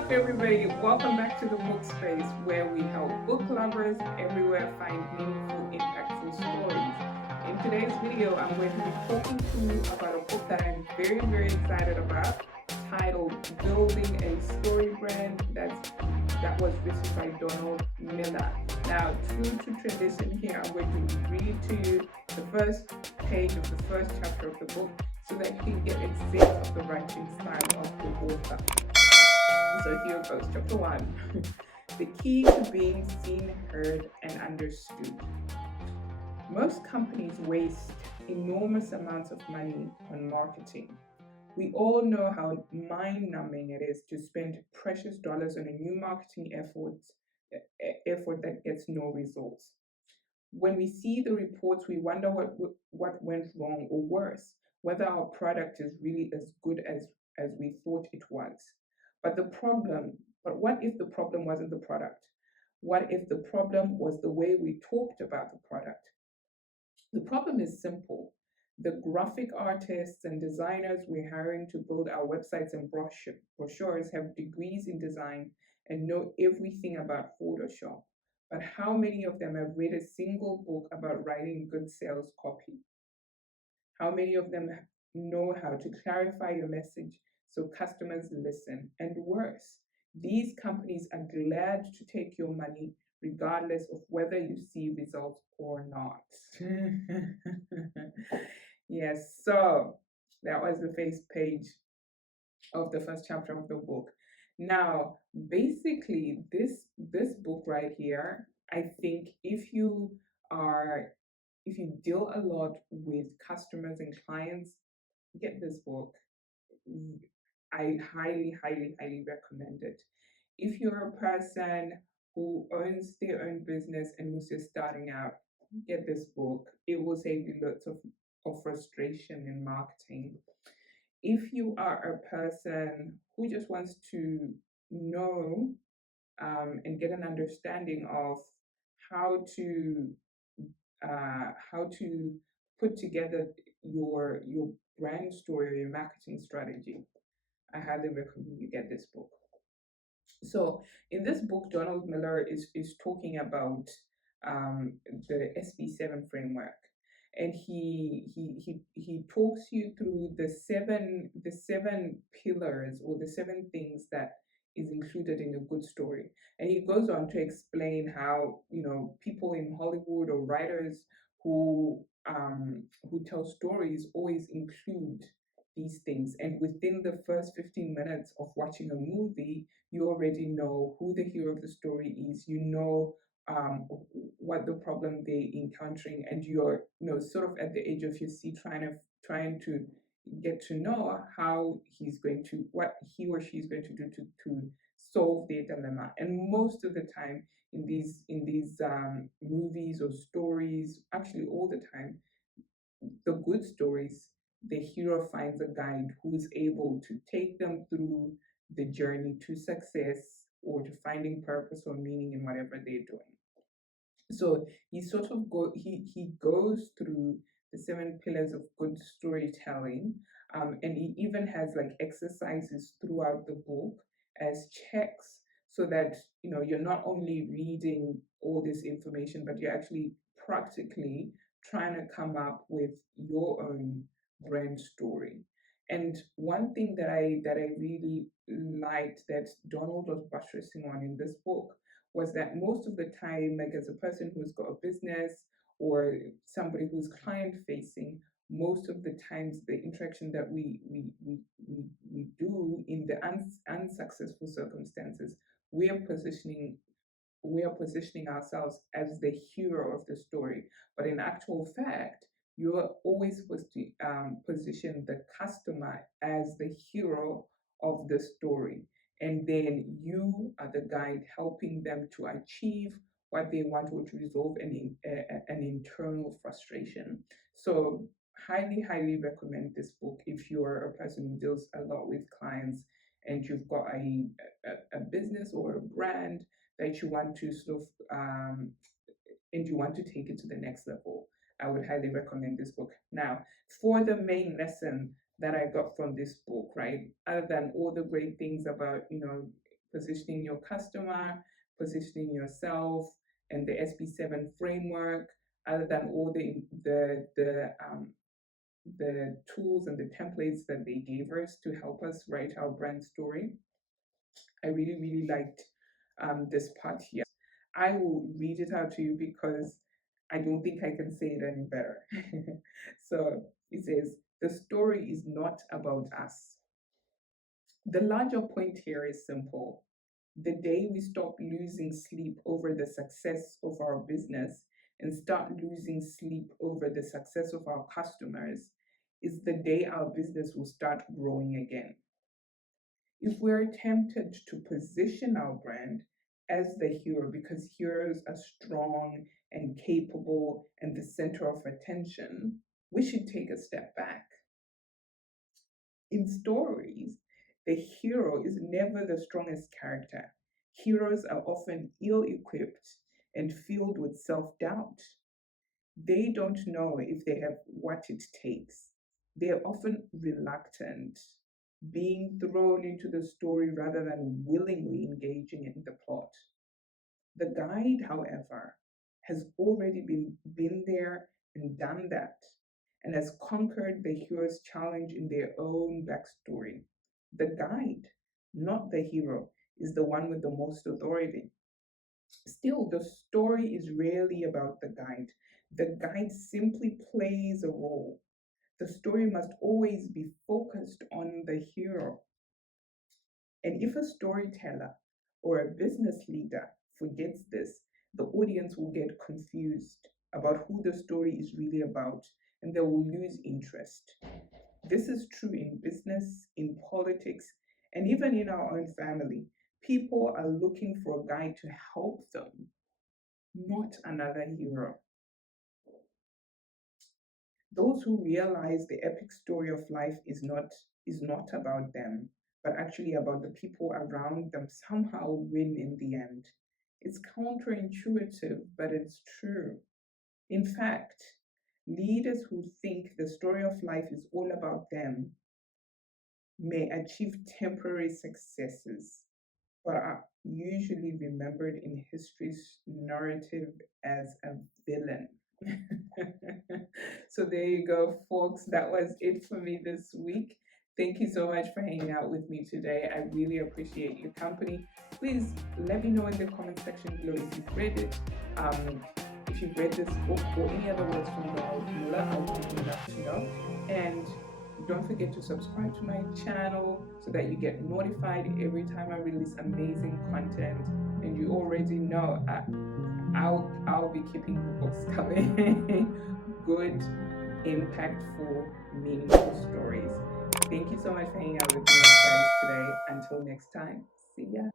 up, everybody? Welcome back to the Book Space, where we help book lovers everywhere find meaningful, impactful stories. In today's video, I'm going to be talking to you about a book that I'm very, very excited about, titled "Building a Story Brand." That was written by Donald Miller. Now, true to tradition here, I'm going to read to you the first page of the first chapter of the book so that you can get a sense of the writing style of the author. So here goes, chapter 1. The key to being seen, heard, and understood. Most companies waste enormous amounts of money on marketing. We all know how mind-numbing it is to spend precious dollars on a new marketing effort that gets no results. When we see the reports, we wonder what went wrong, or worse, whether our product is really as good as we thought it was. But what if the problem wasn't the product? What if the problem was the way we talked about the product? The problem is simple. The graphic artists and designers we're hiring to build our websites and brochures have degrees in design and know everything about Photoshop. But how many of them have read a single book about writing good sales copy? How many of them know how to clarify your message so customers listen? And worse, these companies are glad to take your money regardless of whether you see results or not. Yes, so that was the first page of the first chapter of the book. Now, basically, this book right here, I think if you deal a lot with customers and clients, get this book. I highly, highly, highly recommend it. If you're a person who owns their own business and who's just starting out, get this book. It will save you lots of frustration in marketing. If you are a person who just wants to know and get an understanding of how to put together your brand story or your marketing strategy, I highly recommend you get this book. So in this book, Donald Miller is talking about the SB7 framework, and he talks you through the seven pillars, or the seven things that is included in a good story. And he goes on to explain how, people in Hollywood, or writers who tell stories, always include these things. And within the first 15 minutes of watching a movie, you already know who the hero of the story is. You know what the problem they're encountering, and you're, sort of at the edge of your seat, trying to get to know what he or she is going to do to solve their dilemma. And most of the time in these movies or stories, actually all the time, the good stories, the hero finds a guide who is able to take them through the journey to success, or to finding purpose or meaning in whatever they're doing. So he sort of he goes through the seven pillars of good storytelling, and he even has like exercises throughout the book as checks, so that you're not only reading all this information, but you're actually practically trying to come up with your own brand story. And one thing that I really liked that Donald was buttressing on in this book was that most of the time, like as a person who's got a business, or somebody who's client facing, most of the times the interaction that we do in the unsuccessful circumstances, we are positioning ourselves as the hero of the story. But in actual fact, you're always supposed to position the customer as the hero of the story. And then you are the guide helping them to achieve what they want, or to resolve an internal frustration. So, highly, highly recommend this book if you're a person who deals a lot with clients, and you've got a business or a brand that you want to and you want to take it to the next level. I would highly recommend this book. Now, for the main lesson that I got from this book, right, other than all the great things about, positioning your customer, positioning yourself, and the SB7 framework. Other than all the tools and the templates that they gave us to help us write our brand story, I really, really liked this part here. I will read it out to you because I don't think I can say it any better. So it says, the story is not about us. The larger point here is simple. The day we stop losing sleep over the success of our business and start losing sleep over the success of our customers is the day our business will start growing again. If we're tempted to position our brand as the hero because heroes are strong and capable and the center of attention, we should take a step back. In stories, the hero is never the strongest character. Heroes are often ill equipped and filled with self doubt. They don't know if they have what it takes. They are often reluctant, being thrown into the story rather than willingly engaging in the plot. The guide, however, has already been there and done that and has conquered the hero's challenge in their own backstory. The guide, not the hero, is the one with the most authority. Still, the story is rarely about the guide. The guide simply plays a role. The story must always be focused on the hero. And if a storyteller or a business leader forgets this, the audience will get confused about who the story is really about and they will lose interest. This is true in business, in politics, and even in our own family. People are looking for a guide to help them, not another hero. Those who realize the epic story of life is not about them, but actually about the people around them somehow win in the end. It's counterintuitive, but it's true. In fact, leaders who think the story of life is all about them may achieve temporary successes, but are usually remembered in history's narrative as a villain. So there you go, folks. That was it for me this week. Thank you so much for hanging out with me today. I really appreciate your company. Please let me know in the comment section below if you've read it. If you've read this book or any other works from Donald Miller, I would love to know. And don't forget to subscribe to my channel so that you get notified every time I release amazing content. And you already know I'll be keeping the books coming. Good, impactful, meaningful stories. Thank you so much for hanging out with me, guys, today. Until next time, see ya.